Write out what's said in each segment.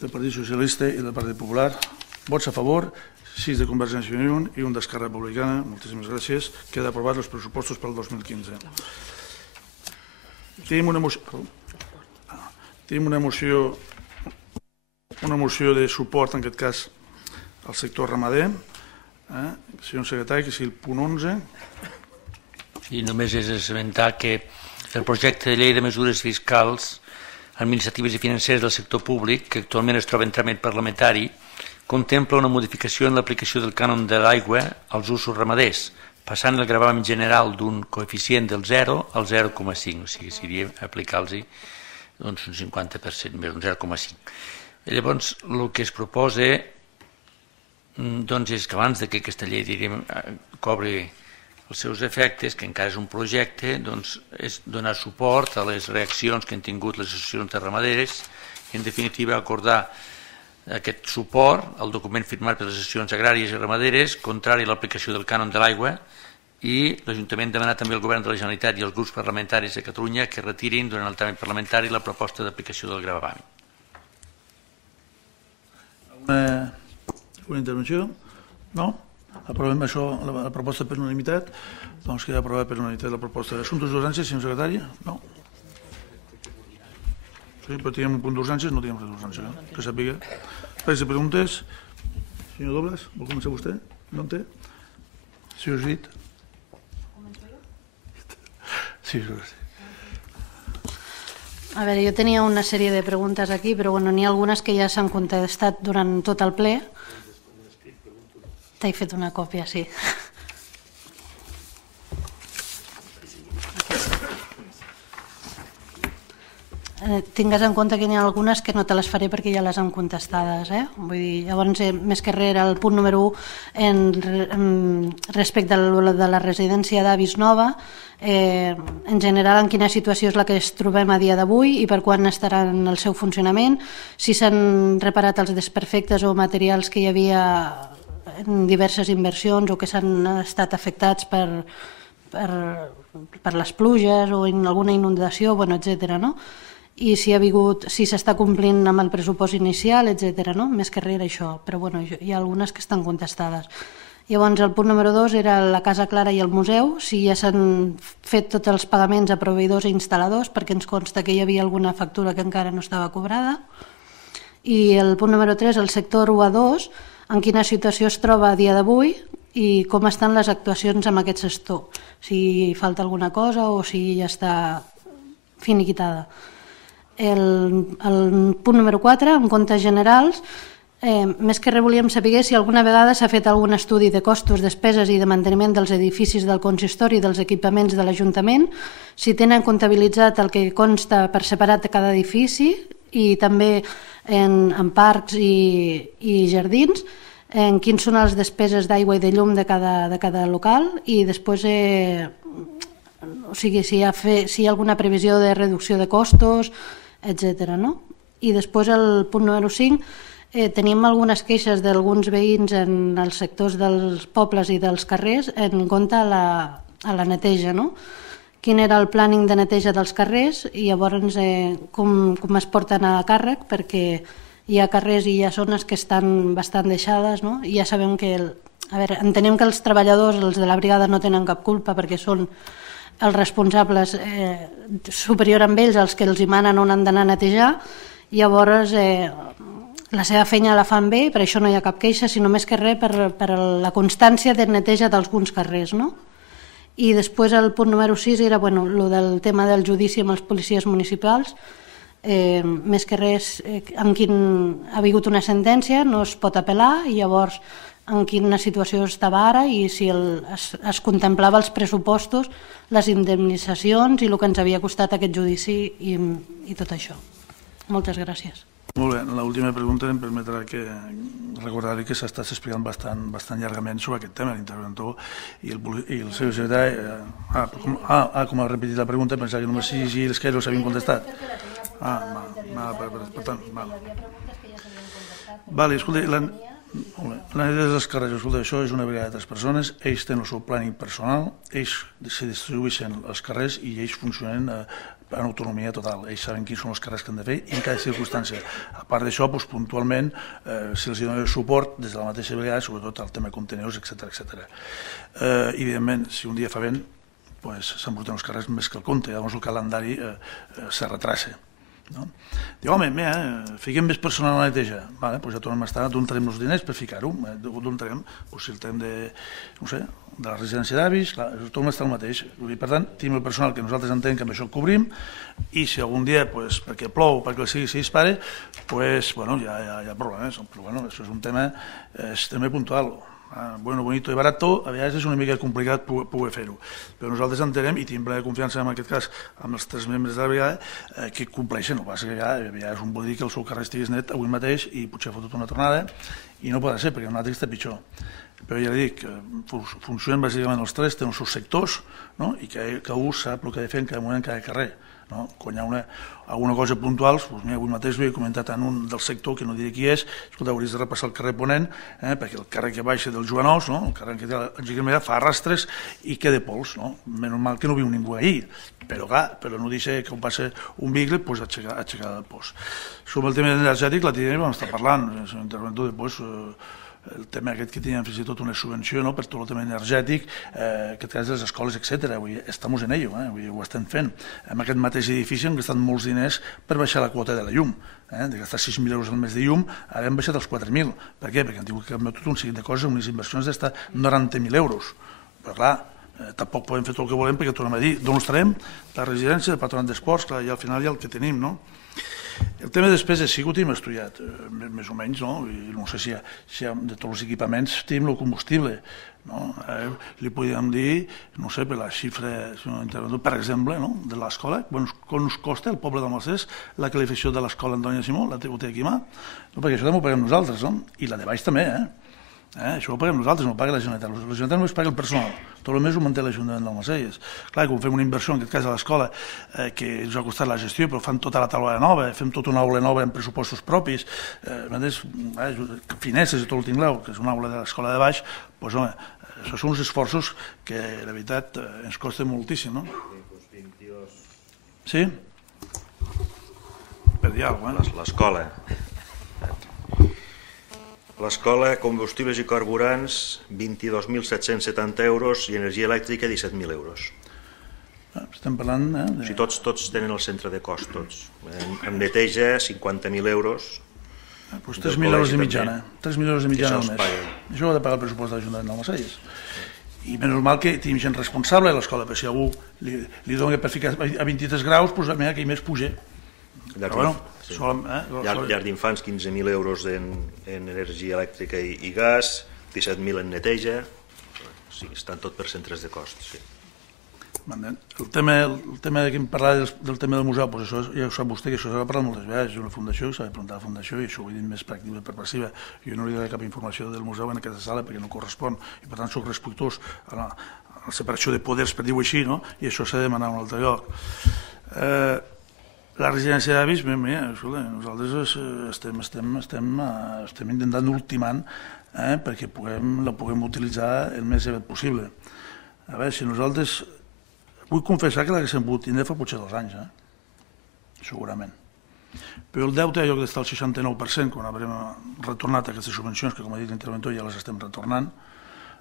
del Partit Socialista i del Partit Popular. Vots a favor, 6 de Convergència i Unió i 1 d'Esquerra Republicana. Moltíssimes gràcies. Queda aprovat els pressupostos pel 2015. Tenim una moció de suport, en aquest cas, al sector ramader. Senyor secretari, que sigui el punt 11. I només és esmentar que el projecte de llei de mesures fiscals, administratives i financeres del sector públic, que actualment es troba en tràmit parlamentari, contempla una modificació en l'aplicació del cànon de l'aigua als usos ramaders, passant el gravamen general d'un coeficient del 0 al 0,5, o sigui, seria aplicar-los un 50% més, un 0,5. Llavors, el que es proposa és que abans que aquesta llei cobri els seus efectes, que encara és un projecte, és donar suport a les reaccions que han tingut les associacions de ramaderes i, en definitiva, acordar aquest suport al document firmat per les associacions agràries i ramaderes contrari a l'aplicació del cànon de l'aigua, i l'Ajuntament demana també al Govern de la Generalitat i als grups parlamentaris de Catalunya que retirin durant el tràmit parlamentari la proposta d'aplicació del gravamen. Una intervenció? No? Aprovem això, la proposta per unanimitat? Doncs queda aprovada per unanimitat la proposta. Assumptes d'urgència, senyor secretari? No? Sí, però teníem un punt d'urgències, no teníem res d'urgència, que sàpiga. Res de preguntes? Senyor Dobles, vol començar vostè? No en té? Senyor Git? Sí, sí. A veure, jo tenia una sèrie de preguntes aquí, però n'hi ha algunes que ja s'han contestat durant tot el ple. T'he fet una còpia, sí. Tingues en compte que n'hi ha algunes que no te les faré perquè ja les han contestades. Vull dir, llavors, més que res, era el punt número 1 respecte de la residència d'Avis Nova. En general, en quina situació és la que ens trobem a dia d'avui i per quan estarà en el seu funcionament, si s'han reparat els desperfectes o materials que hi havia en diverses inversions o que s'han estat afectats per les pluges o en alguna inundació, etc. I si s'està complint amb el pressupost inicial, etc. Més que res era això, però hi ha algunes que estan contestades. Llavors, el punt número 2 era la Casa Clara i el museu, si ja s'han fet tots els pagaments a proveïdors i instal·ladors, perquè ens consta que hi havia alguna factura que encara no estava cobrada. I el punt número 3, el sector 1 a 2, en quina situació es troba a dia d'avui i com estan les actuacions amb aquest sector, si falta alguna cosa o si ja està finiquitada. El punt número 4, en comptes generals, més que res volíem saber si alguna vegada s'ha fet algun estudi de costos, despeses i de manteniment dels edificis del consistori i dels equipaments de l'Ajuntament, si tenen comptabilitzat el que consta per separat de cada edifici i també en parcs i jardins, en quins són les despeses d'aigua i de llum de cada local i després si hi ha alguna previsió de reducció de costos, etc. I després el punt número 5, tenim algunes queixes d'alguns veïns en els sectors dels pobles i dels carrers en compte a la neteja, quin era el plàning de neteja dels carrers i llavors com es porten a càrrec, perquè hi ha carrers i hi ha zones que estan bastant deixades, i ja sabem que, entenem que els treballadors, els de la brigada, no tenen cap culpa perquè són els responsables superior amb ells, els que els manen on han d'anar a netejar, llavors la seva feina la fan bé, per això no hi ha cap queixa, sinó més que res per la constància de neteja d'alguns carrers, I després el punt número 6 era el del tema del judici amb els policies municipals, més que res en quin ha hagut una sentència, no es pot apel·lar i llavors en quina situació estava ara i si es contemplava els pressupostos, les indemnitzacions i el que ens havia costat aquest judici i tot això. Moltes gràcies. Molt bé, l'última pregunta em permetrà recordar que s'ha estat explicant bastant llargament sobre aquest tema, l'interventor i el seu secretari. Com ha repetit la pregunta, pensava que només si els que no s'havien contestat. Per tant, vale, escolta, la neteja dels carrers, escolta, això és una brigada de 3 persones, ells tenen el seu plàning personal, ells se distribueixen els carrers i ells funcionen en autonomia total. Ells saben quins són els carrers que han de fer i en cada circumstància. A part d'això, puntualment, si els donen suport des de la mateixa vegada, sobretot el tema de contenidors, etc. Evidentment, si un dia fa vent, s'embruten els carrers més que el compte, llavors el calendari se retrassa. Diu, home, fiquem més personal a la neteja. Ja tornem a estar, d'on traiem els diners per ficar-ho? D'on traiem? Si el traiem de la residència d'avis, tornem a estar el mateix. Per tant, tenim el personal que nosaltres entenem que amb això el cobrim i si algun dia, perquè plou o perquè se dispara, hi ha problemes. Però això és un tema puntual. Bueno, bonito i barato, a vegades és una mica complicat poder fer-ho, però nosaltres entenem i tenim plena confiança en aquest cas amb els 3 membres de la brigada que compleixen. El que passa que a vegades un vol dir que el seu carrer estigués net avui mateix i potser ha fotut una tornada i no podrà ser perquè el altre està pitjor. Però ja dic, funcionen bàsicament els 3, tenen els seus sectors i cada un sap el que ha de fer en cada moment en cada carrer. Quan hi ha alguna cosa puntual, avui mateix ho he comentat en un del sector, que no diré qui és, escolta, hauries de repassar el carrer Ponent, perquè el carrer que baixa del Joanós, el carrer que té el Gigamera, fa arrastres i queda pols. Menys mal que no viu ningú ahir, però no deixa que on passa un vehicle aixecar el pols. Sobre el tema energètic, la Tirena vam estar parlant, en l'interventor després, el tema aquest que teníem fins i tot una subvenció per tot el tema energètic, en aquest cas de les escoles, etc. Estem en ello, ho estem fent. En aquest mateix edifici hem gastat molts diners per baixar la quota de la llum. De gastar 6.000 euros al mes de llum, ara hem baixat els 4.000. Per què? Perquè han tingut que canviar tot un seguit de coses, unes inversions d'estar 90.000 euros. Però clar, tampoc podem fer tot el que volem perquè tornem a dir d'on estarem, la residència, el patronat d'esports, i al final hi ha el que tenim, no? El tema de despeses sí que ho tenim estudiat, més o menys, i no sé si de tots els equipaments tenim el combustible. Li podríem dir, no sé, per la xifra, per exemple, de l'escola, quan us costa el poble d'Almacés la qualificació de l'escola Antònia Simó, la té aquí a mà, perquè això també ho paguem nosaltres, i la de baix també, això ho paguem nosaltres, no ho paga la Generalitat. La Generalitat només paga el personal, tot el més ho manté l'Ajuntament d'Almacelles. Clar, quan fem una inversió, en aquest cas a l'escola, que ens ha costat la gestió, però fan tota la taula nova, fem tota una aula nova amb pressupostos propis, finestres i tot el tingleu, que és una aula de l'escola de baix, doncs home, això són uns esforços que, la veritat, ens costa moltíssim, no? Sí? Per dir alguna cosa, L'escola. L'escola, combustibles i carburants, 22.770 euros i energia elèctrica, 17.000 euros. Estem parlant... O sigui, tots tenen el centre de cost, tots. En neteja, 50.000 euros. Doncs 3.000 euros de mitjana. 3.000 euros de mitjana al mes. Això ho ha de pagar el pressupost de l'Ajuntament d'Almacelles. I menys mal que tenim gent responsable a l'escola, perquè si algú li dona per ficar a 23 graus, doncs mira que hi més puja. Llar d'infants, 15.000 euros en energia elèctrica i gas, 17.000 en neteja, sí, estan tot per centres de cost. Sí. El tema que em parlava del tema del museu, això ja ho sap vostè, que això s'ha parlat moltes vegades, és una fundació, s'ha de preguntar a la fundació, i això ho he dit més per activa que per passiva. Jo no li donaré cap informació del museu en aquesta sala perquè no correspon, i per tant soc respectuós a la separació de poders, per dir-ho així, i això s'ha de demanar a un altre lloc. La residència d'avis, nosaltres estem intentant ultimant perquè la puguem utilitzar el més aviat possible. A veure, si nosaltres... Vull confessar que l'haguéssim pogut tindre fa potser 2 anys, segurament. Però el deute, a lloc d'estar al 69%, quan haurem retornat aquestes subvencions, que com ha dit l'interventor ja les estem retornant,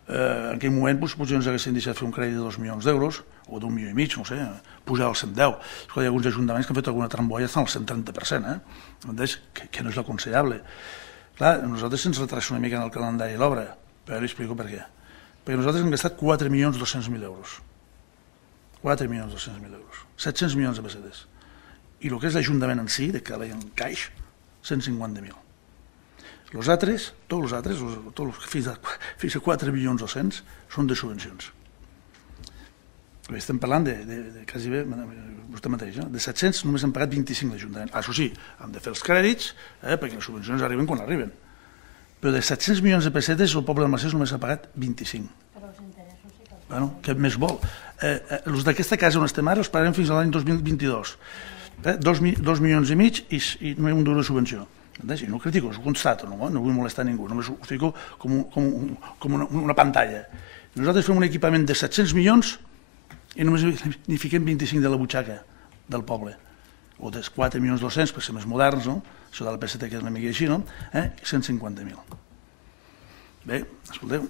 en aquell moment potser ens haguessin deixat fer un crèdit de 2 milions d'euros, o d'1,5 milions, no sé, pujar al 110. Hi ha alguns ajuntaments que han fet alguna tramboia estan al 130%, que no és l'aconsellable. Clar, a nosaltres se'ns retrassa una mica en el calendari de l'obra, però li explico per què. Perquè nosaltres hem gastat 4.200.000 euros. 4.200.000 euros. 700 milions de pessetes. I el que és l'Ajuntament en si, de cada en caix, 150.000. Els altres, tots els fins a 4.200.000 són de subvencions. Estem parlant de quasi bé, vostè mateix, de 700 només han pagat 25 l'Ajuntament. Això sí, han de fer els crèdits, perquè les subvencions arriben quan arriben. Però de 700 milions de pessetes el poble d'Almacelles només ha pagat 25. Però els interessos sí que... Bueno, què més vol? Els d'aquesta casa on estem ara els pagarem fins a l'any 2022. 2,5 milions i no hi ha un euro de subvenció. No ho critico, ho constato, no vull molestar ningú, només ho fico com una pantalla. Nosaltres fem un equipament de 700 milions i només n'hi fiquem 25 de la butxaca. del poble, o dels 4.200.000 per ser més moderns, no? Això de la PST que és una mica així, no? 150.000. Bé, escolteu,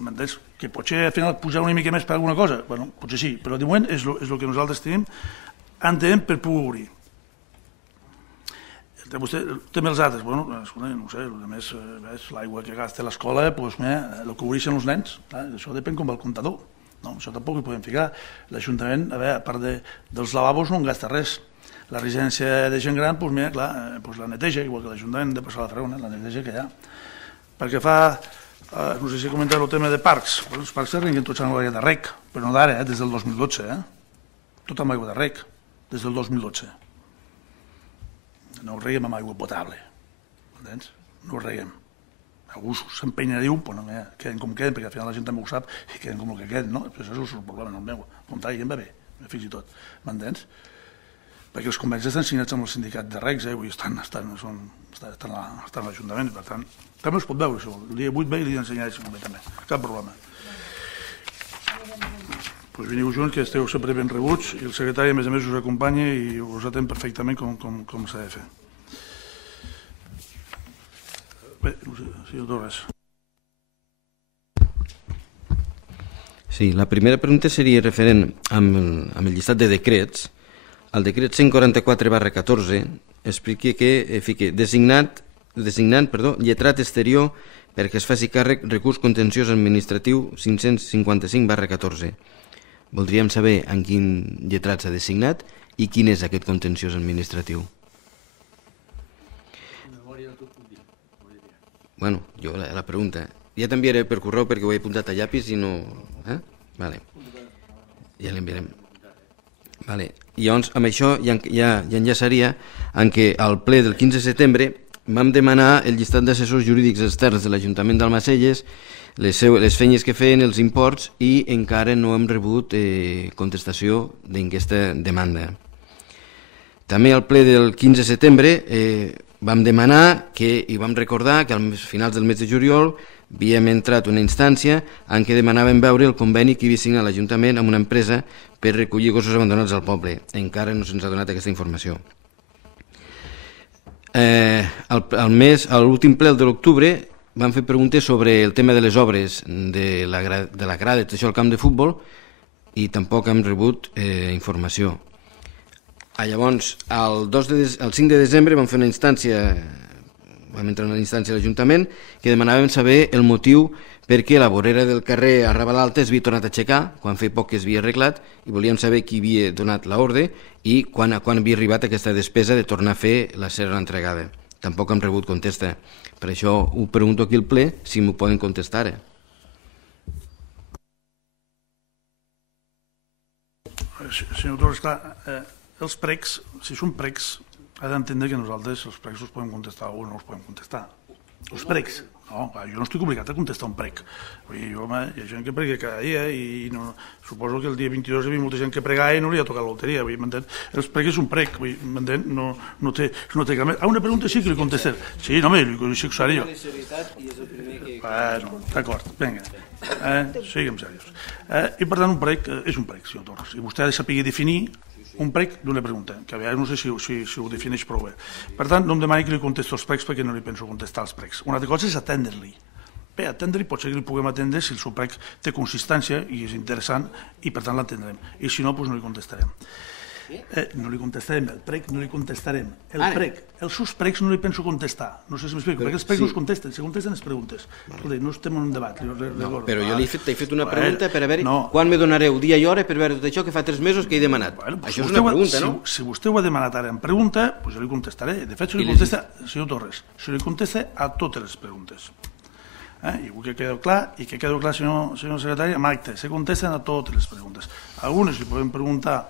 m'entens? Que potser al final pujar una mica més per alguna cosa, bueno, potser sí, però de moment és el que nosaltres entenem per poder obrir. Vostè també els altres, bueno, escolta, no sé, a més, l'aigua que gasta l'escola, doncs, el que obreixen els nens, això depèn com va el comptador, això tampoc hi podem ficar. L'Ajuntament, a part dels lavabos, no en gasta res. La residència de gent gran, doncs, clar, la neteja, igual que l'Ajuntament de Passar la Fregona, la neteja que hi ha. Perquè fa, no sé si he comentat el tema de parcs, els parcs s'arrenquen tots amb l'aigua de rec, però no d'ara, des del 2012, tot amb aigua de rec, des del 2012. No ho reguem amb aigua potable, entens? No ho reguem. Algú s'empenya a dir, però no queden com queden, perquè al final la gent també ho sap i queden com el que queden, no? Això és el problema, no el meu. Al contrari, em va bé, fins i tot, m'entens? Perquè els convenis estan signats amb el sindicat de recs, i estan a l'Ajuntament, per tant, també es pot veure això. El dia 8 ve i li ensenyaré també, cap problema. Doncs veniu junts, que esteu sempre ben rebuts, i el secretari, a més, us acompanya i us atén perfectament com s'ha de fer. Bé, no sé, senyor Torres. Sí, la primera pregunta seria referent amb el llistat de decrets. El decret 144/14 explica que fica designant lletrat exterior perquè es faci càrrec recurs contenciós administratiu 555/14. Voldríem saber en quin lletrat s'ha designat i quin és aquest contenciós administratiu. Bueno, jo la pregunta. Ja t'enviaré per correu perquè ho he apuntat a llapis i no... Vale. Ja l'enviarem. Vale. I llavors amb això ja enllaçaria en què al ple del 15 de setembre vam demanar el llistat d'assessors jurídics externs de l'Ajuntament d'Almacelles, les feines que feien, els imports, i encara no hem rebut contestació d'aquesta demanda. També al ple del 15 de setembre vam demanar i vam recordar que als finals del mes de juliol havíem entrat una instància en què demanàvem veure el conveni que havia signat l'Ajuntament amb una empresa per recollir gossos abandonats al poble. Encara no se'ns ha donat aquesta informació. A l'últim ple de l'octubre vam fer preguntes sobre el tema de les obres de la grada d'això al camp de futbol i tampoc hem rebut informació. Llavors, el 5 de desembre vam fer una instància, vam entrar en una instància a l'Ajuntament que demanàvem saber el motiu per què la vorera del carrer a Rabalalta es havia tornat a aixecar, quan feia poc que es havia arreglat, i volíem saber qui havia donat l'ordre i quan havia arribat aquesta despesa de tornar a fer la serra entregada. Tampoc hem rebut contesta. Per això ho pregunto aquí al ple si m'ho poden contestar. Senyor Torres, clar, els precs, si són precs, ha d'entendre que nosaltres els precs els podem contestar o no els podem contestar. Els precs, no, jo no estic obligat a contestar un prec. Hi ha gent que prega cada dia i suposo que el dia 22 hi havia molta gent que pregava i no li ha tocat la loteria. Els precs és un prec, no té cap més. Una pregunta sí que li contestem. Sí, no, sí que ho seré jo. Bueno, d'acord, vinga, siguem serios. I per tant un prec és un prec, senyor Torres. I vostè ha de saber definir un prec d'una pregunta, que a vegades no sé si ho defineix prou bé. Per tant, no em demani que li contesto els precs perquè no li penso contestar els precs. Una altra cosa és atendre-li. Bé, atendre-li pot ser que li puguem atendre si el seu prec té consistència i és interessant i per tant l'atendrem. I si no, doncs no li contestarem. No li contestarem, el prec no li contestarem. Els seus precs no li penso contestar. No sé si m'explico, perquè els precs no es contesten, se contesten les preguntes. No estem en un debat. Però jo t'he fet una pregunta per a veure quan me donareu dia i hora per veure tot això que fa 3 mesos que he demanat. Això és una pregunta, no? Si vostè ho ha demanat ara en pregunta, doncs jo li contestaré. De fet, se li contesta, senyor Torres, se li contesta a totes les preguntes. I vull que quedi clar, senyor secretari, amb acte, se contesten a totes les preguntes. Algunes li podem preguntar